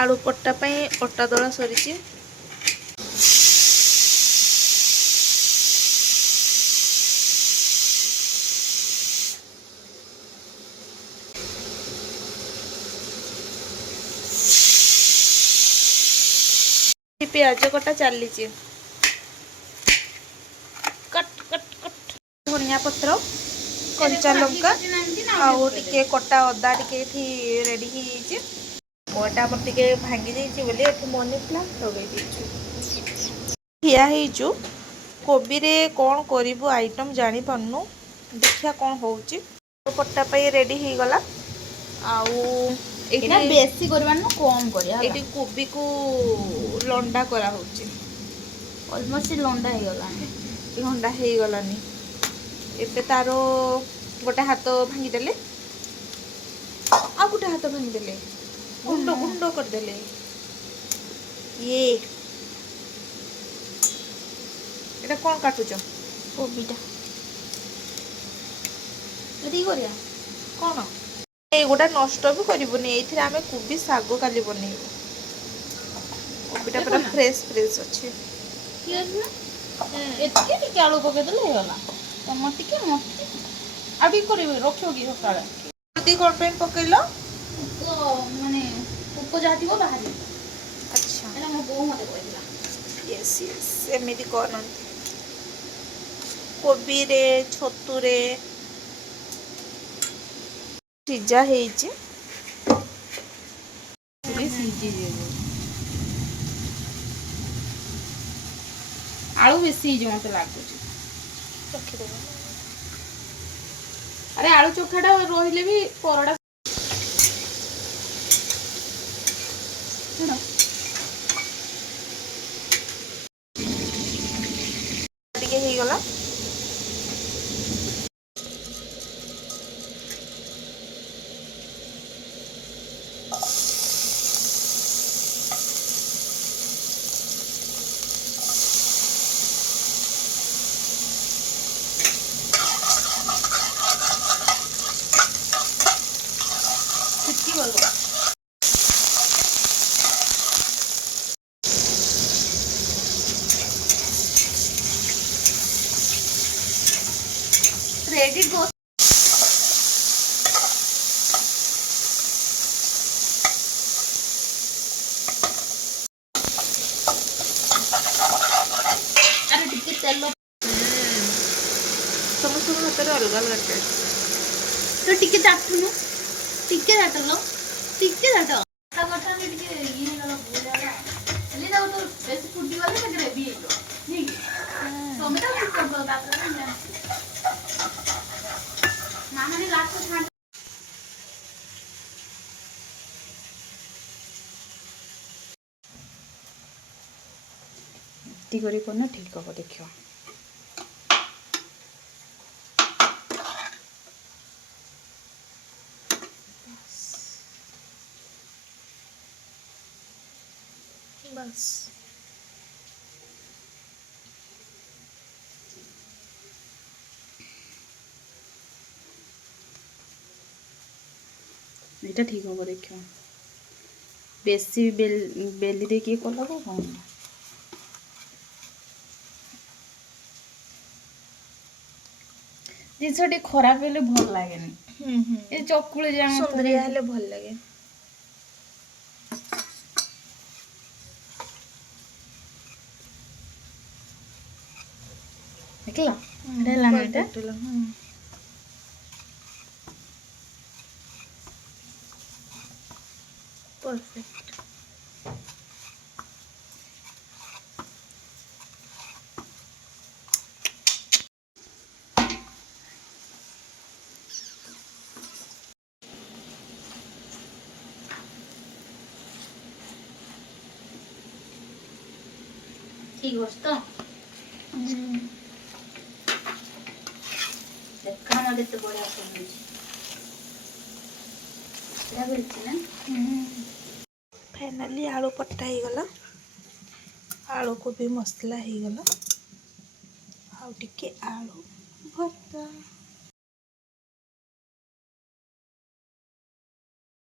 आलू पट्टा अटा दला सरी प्याज कटा चली कट कट कट धनिया पत्र कंचा लंका आउ टिके कटा अदा टिके रेडी होटा पर टिके भांगी जाइए बोली एठी मनी प्लांट लगे ठिया होइचु कोबी रे कौन करिबु आइटम जानी पन्नु देखिया कौन होउची पट्टा पे रेडी हो गला आउ एटा बेसी करबान न कम करिया एटी कोबी को लंडा करा होउची ऑलमोस्ट लंडा हे गला लंडा हे गलानी एबे तारो गोटे हाथ भांगी देले आ गोटे हाथ भांगी देले गुंडो गुंडो कर देले ये एटा कोन काटुच कोबीटा रेडी करिया कोन ए गोटा नष्ट भी करबोनी एथिरे हमें कोबी सागो काली बनेइबो कोबीटा पूरा फ्रेश फ्रेश अछि यस ना एतके टिके आलू पके देले हे गला टमाटर टिके मत आबी करबे रखियो की सकाळे जदी कोन पेन पकेलो तो माने उप जातिबो बाहरी अच्छा एला मो बो मते कहला यस यस एमिति करन कोबी रे छतु रे सिजा हेइची पूरी सीजी जेबो आलू बेसी जो मते लागुची रखि देबो अरे आलू चोखाटा रोहिले भी परडा टिके हे गला रेडी गो अरे टिके तेल समस्त हाथ अलग अलग टेस्ट तो टिके चाटुनु टिके चाटलो टिके चाट कथा ने टिके ये गला बोला ले जाओ तो बेसी फुटी वाले से ग्रेवी हेलो नहीं टोमेटो कर दो दादा मामा ने लास्ट को छांट टी करी कोना ठीक हो देखियो बस एटा ठीक हो देखियो बेसी बेली दे के कला को कौन जिनसटी खराब हेले भल लागेनी ए चकुले जे हम सुंदरिया हेले भल लागे देखला रेला मेटा परफेक्ट ठीक होस तो देखा ना देते बढ़िया सुन क्या बोलती ना फाइनली आलू पट्टा ही गला आलू को भी मसला ही गला आउ टिके आलू भर्ता